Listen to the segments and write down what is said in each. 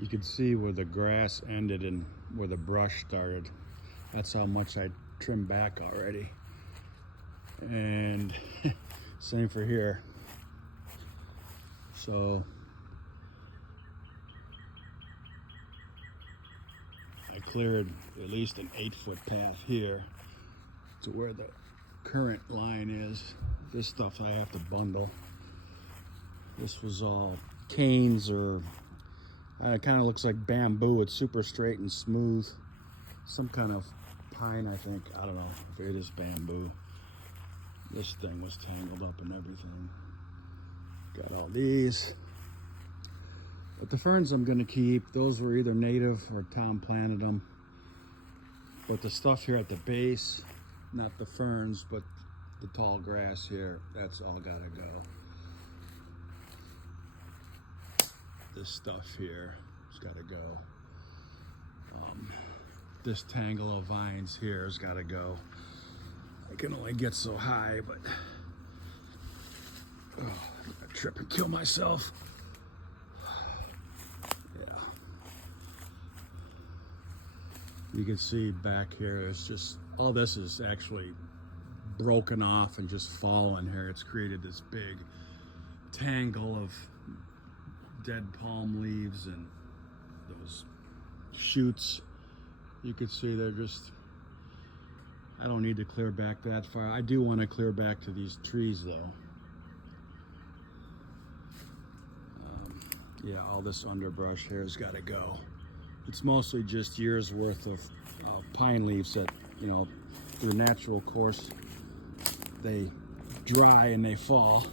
You can see where the grass ended and where the brush started. That's how much I trimmed back already. And same for here. So I cleared at least an 8-foot path here to where the current line is. This stuff I have to bundle. This was all canes, or it kind of looks like bamboo. It's super straight and smooth. Some kind of pine, I think. I don't know if it is bamboo. This thing was tangled up and everything. Got all these. But the ferns I'm gonna keep. Those were either native or Tom planted them. But the stuff here at the base, not the ferns, but the tall grass here, that's all gotta go. This stuff here has gotta go. This tangle of vines here has gotta go. I can only get so high, but I'm gonna trip and kill myself. Yeah. You can see back here, it's just, all this is actually broken off and just fallen here. It's created this big tangle of dead palm leaves and those shoots. You can see they're just, I don't need to clear back that far. I do want to clear back to these trees though. Yeah, all this underbrush here has got to go. It's mostly just years worth of pine leaves that, you know, through natural course, they dry and they fall.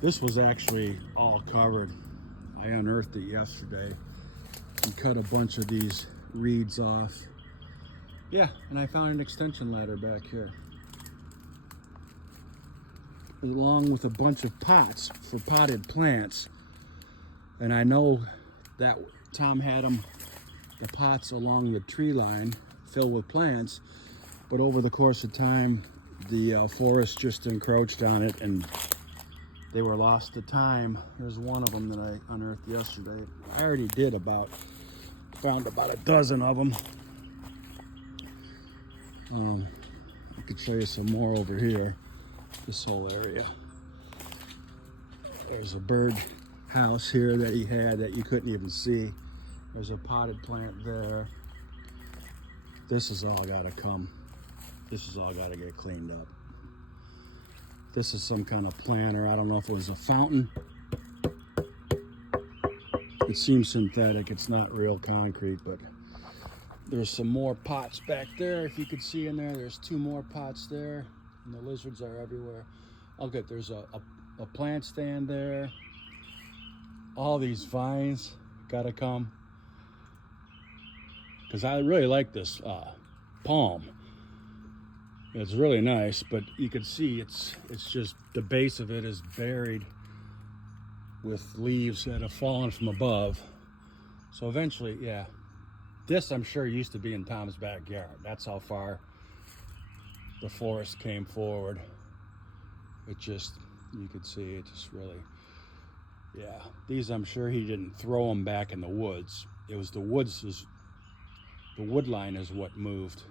This was actually all covered. I unearthed it yesterday and cut a bunch of these reeds off. Yeah, and I found an extension ladder back here, along with a bunch of pots for potted plants. And I know that Tom had the pots along the tree line filled with plants, but over the course of time, the forest just encroached on it and they were lost to time. There's one of them that I unearthed yesterday. I already found about a dozen of them. I could show you some more over here, this whole area. There's a bird house here that he had that you couldn't even see. There's a potted plant there. This is all gotta come. This is all gotta get cleaned up. This is some kind of planter. I don't know if it was a fountain. It seems synthetic. It's not real concrete, but there's some more pots back there. If you could see in there, there's 2 more pots there, and the lizards are everywhere. Okay, there's a plant stand there. All these vines gotta come, because I really like this palm. It's really nice, but you can see it's just, the base of it is buried with leaves that have fallen from above. So eventually, yeah, this I'm sure used to be in Tom's backyard. That's how far the forest came forward. It just, you could see it just really, yeah. These I'm sure he didn't throw them back in the woods. It was the wood line is what moved.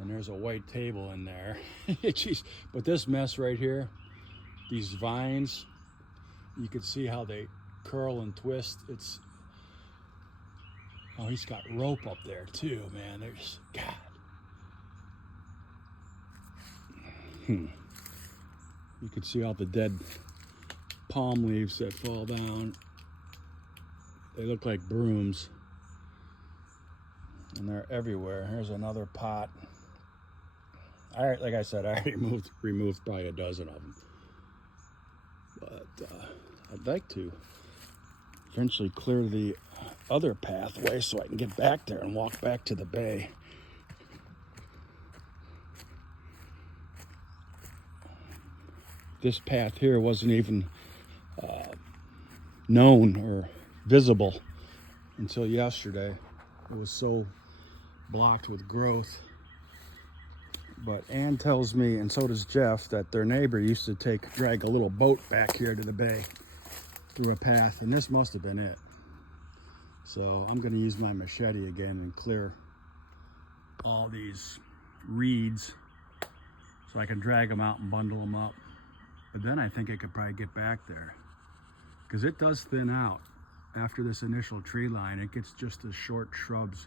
And there's a white table in there. Jeez. But this mess right here, these vines, you can see how they curl and twist. It's, oh, he's got rope up there too, man. There's, God. You can see all the dead palm leaves that fall down. They look like brooms. And they're everywhere. Here's another pot. Like I said, I already removed probably a dozen of them. But I'd like to eventually clear the other pathway so I can get back there and walk back to the bay. This path here wasn't even known or visible until yesterday. It was so blocked with growth. But Ann tells me, and so does Jeff, that their neighbor used to drag a little boat back here to the bay. through a path, and this must have been it. So I'm going to use my machete again and clear all these reeds so I can drag them out and bundle them up. But then I think I could probably get back there, because it does thin out after this initial tree line. It gets just as short shrubs